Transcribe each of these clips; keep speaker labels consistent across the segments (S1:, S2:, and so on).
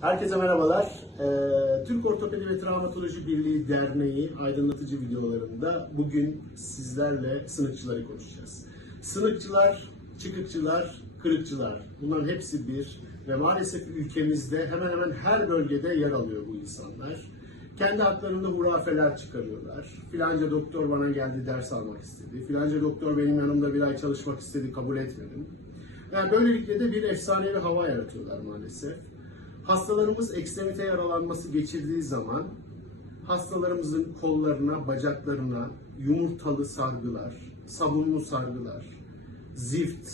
S1: Herkese merhabalar. Ee, Türk Ortopedi ve Travmatoloji Birliği Derneği aydınlatıcı videolarında bugün sizlerle sınıkçıları konuşacağız. Sınıkçılar, çıkıkçılar, kırıkçılar bunların hepsi bir ve maalesef ülkemizde hemen hemen her bölgede yer alıyor bu insanlar. Kendi haklarında hurafeler çıkarıyorlar. Filanca doktor bana geldi ders almak istedi. Filanca doktor benim yanımda bir ay çalışmak istedi kabul etmedim. Yani böylelikle de bir efsanevi hava yaratıyorlar maalesef. Hastalarımız ekstremite yaralanması geçirdiği zaman hastalarımızın kollarına, bacaklarına yumurtalı sargılar, sabunlu sargılar, zift,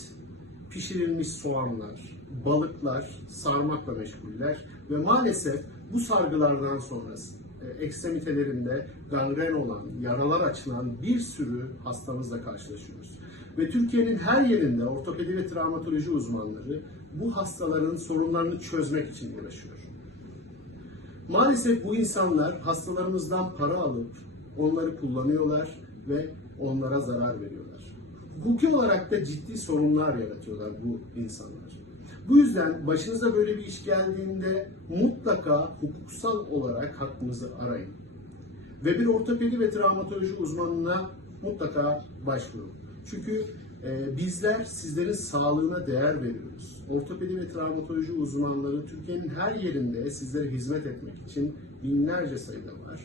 S1: pişirilmiş soğanlar, balıklar sarmakla meşguller ve maalesef bu sargılardan sonrası e, ekstremitelerinde gangren olan, yaralar açılan bir sürü hastamızla karşılaşıyoruz. Ve Türkiye'nin her yerinde ortopedi ve travmatoloji uzmanları bu hastaların sorunlarını çözmek için uğraşıyor. Maalesef bu insanlar hastalarımızdan para alıp onları kullanıyorlar ve onlara zarar veriyorlar. Hukuki olarak da ciddi sorunlar yaratıyorlar bu insanlar. Bu yüzden başınıza böyle bir iş geldiğinde mutlaka hukuksal olarak hakkınızı arayın. Ve bir ortopedi ve travmatoloji uzmanına mutlaka başvurun. Çünkü bizler sizlerin sağlığına değer veriyoruz. Ortopedi ve travmatoloji uzmanları Türkiye'nin her yerinde sizlere hizmet etmek için binlerce sayıda var.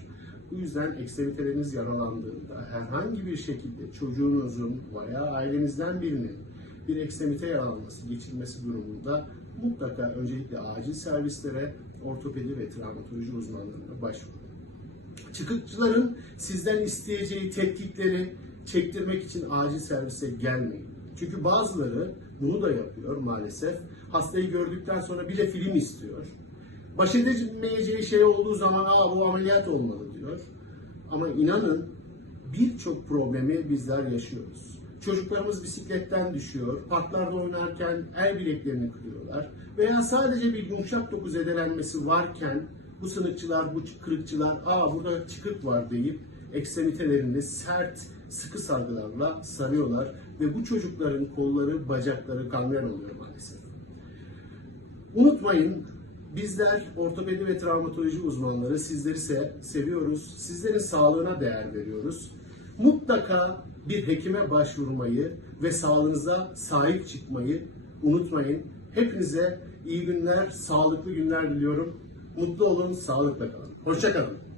S1: Bu yüzden ekstremiteleriniz yaralandığında herhangi bir şekilde çocuğunuzun veya ailenizden birinin bir ekstremite yaralanması geçirmesi durumunda mutlaka öncelikle acil servislere, ortopedi ve travmatoloji uzmanlarına başvurun. Çıkıkçıların sizden isteyeceği tetkikleri çektirmek için acil servise gelmeyin. Çünkü bazıları bunu da yapıyor maalesef. Hastayı gördükten sonra bir de film istiyor. Baş edemeyeceği şey olduğu zaman Aa, bu ameliyat olmalı diyor. Ama inanın birçok problemi bizler yaşıyoruz. Çocuklarımız bisikletten düşüyor, parklarda oynarken el bileklerini kırıyorlar veya sadece bir yumuşak doku zedelenmesi varken bu sınıkçılar, bu kırıkçılar, aa burada çıkık var deyip ekstremitelerini sert, sıkı sargılarla sarıyorlar ve bu çocukların kolları, bacakları gangren oluyor maalesef. Unutmayın bizler ortopedi ve travmatoloji uzmanları sizleri se seviyoruz. Sizlerin sağlığına değer veriyoruz. Mutlaka bir hekime başvurmayı ve sağlığınıza sahip çıkmayı unutmayın. Hepinize iyi günler, sağlıklı günler diliyorum. Mutlu olun, sağlıkla kalın. Hoşçakalın.